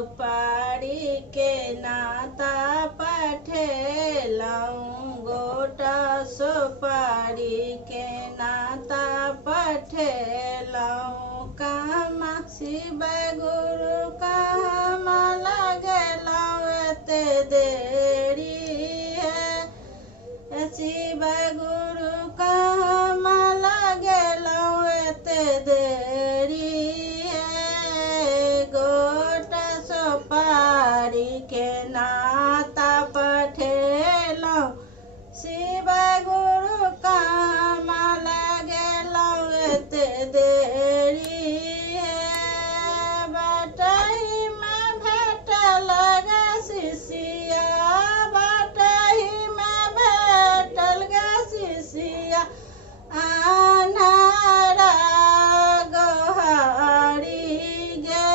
सुपारी के नाता पठेलहुँ गोटा सुपारी के नाता पठेलहुँ कहमा शिव गुरु कहमा लगेलहुँ एते देरी है शिव गुरु कहमा लगेलहुँ एते देरी है गोटा सुपारी के नाता पठेलहुँ शिव गुरु कहमा लगेलहुँ एते देरी है बटही में भेटल गे शिष्या बटही में भेटल गे शिष्या अन्हारा गोहारी गे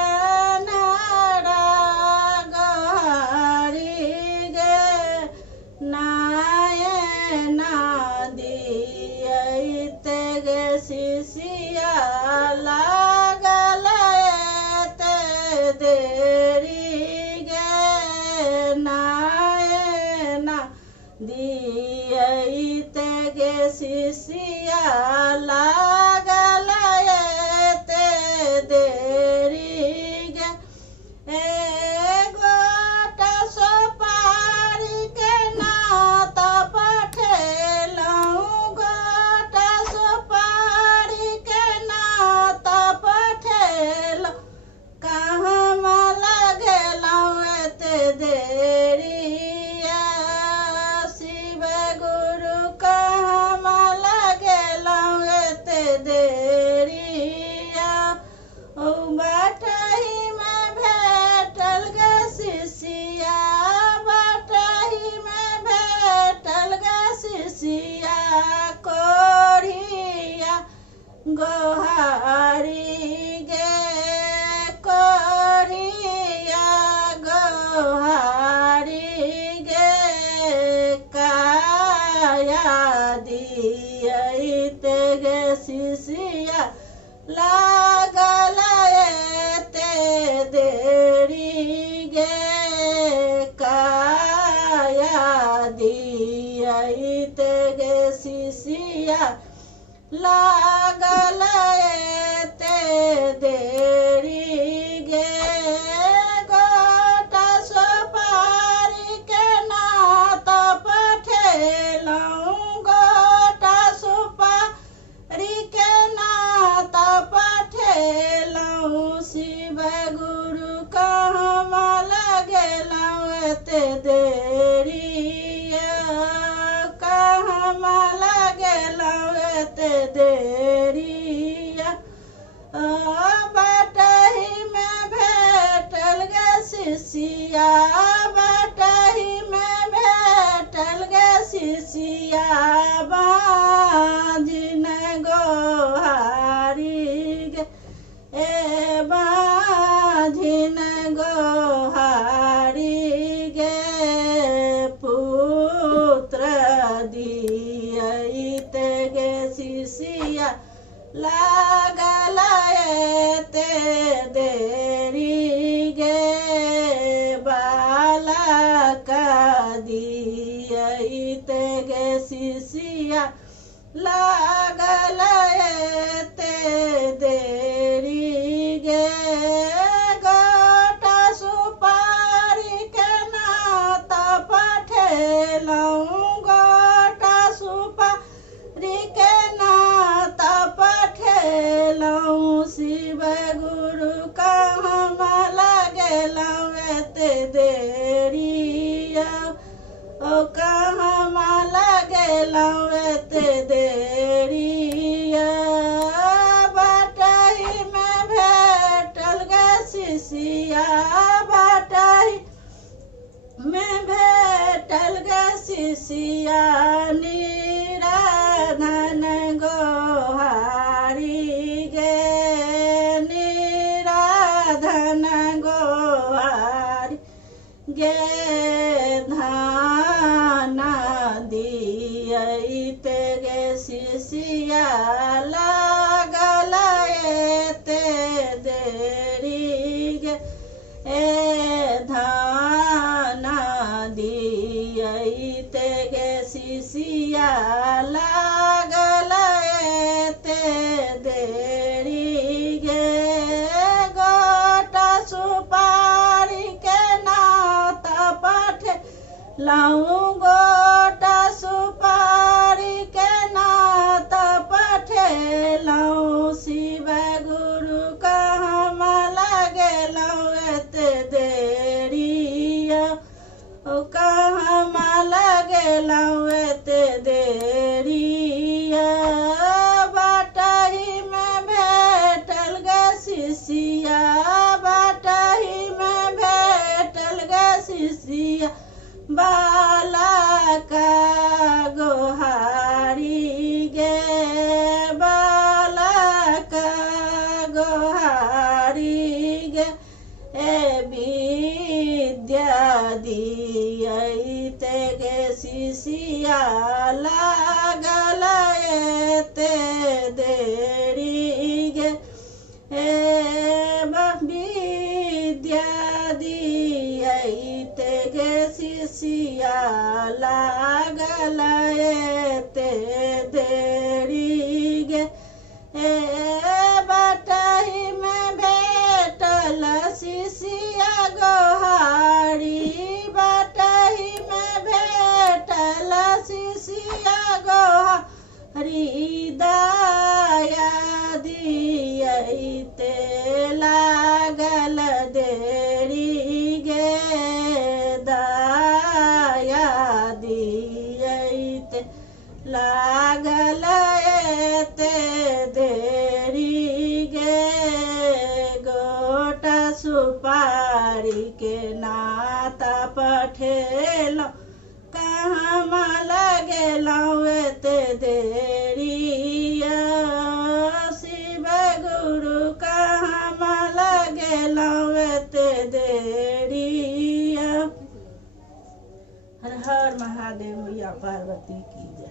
अन्हारा गोहारी गे नायना दियैते गे शिष्या लागल एते देरी गे नायना दियैते गे शिष्या लागल एते देरी गे गोटा सुपारी के नाता पठेलहुँ गोटा सुपारी के नाता पठेलहुँ कहमा लगेलहुँ एते देरी शिव गुरु कहमा लगेलहुँ एते देरी ओ बटही में भेटल गे शिष्या बटही में भेटल गे शिष्या कोढ़िया गोहारी गे कोढ़िया गोहारी गे काया दियैते गे शिष्या लागल एते देरी गे काया दियैते गे शिष्या लागल एते देरी गे गोटा सुपारी के नाता पठेलहुँ गोटा सुपारी के नाता पठेलहुँ शिव गुरु कहमा लगेलहुँ एते देरी कहमा लगेलहुँ एते देरी बटही में भेटल गे शिष्या बटही में भेटल गे शिष्या बाँझिन गोहारी गे बाँझिन गोहारी गे पुत्र दियैते गे शिष्या लागल एते देरी गे बालक दियैते गे शिष्या लागल एते देरी गे गोटा सुपारी के नाता पठेलहुँ गोटा सुपारी के नाता पठेलहुँ शिव गुरु कहमा लगेलहुँ एते देरी ओ कहमा लगेलहुँ एते देरी बटही में भेटल गे शिष्या बटही में भेटल गे शिष्या निराधन गोहारी गे निराधन गोहारी गे धाना दियैते गे शिष्या लागल एते देरी गे लाऊं गोटा सुपारी के नात पठेलऊं शिव गुरु कहाँ लगे लऊं एते देरिया कहाँ लगे लऊं एते देरिया बाटही में भेटल गे शिष्या बाटही में भेटल गे शिष्या बाला का गोहारी गे बाला का गोहारी गे ए विद्या दियते गे शिष्या लागल एते देरी गे ए विद्या दियते गे शिष्या लागल एते देरी गे ए बाटही में भेटल शिष्या गोहारी बाटही में भेटल शिष्या गोहारी दया दियते लागल देरी गे दया दियते लागल एते देरी गे गोटा सुपारी के नाता पठेलो कहाँ लगेलऊं एते देरिया शिव गुरु कहाँ लगेलऊं एते देरिया। हर हर महादेव मैया पार्वती की जय।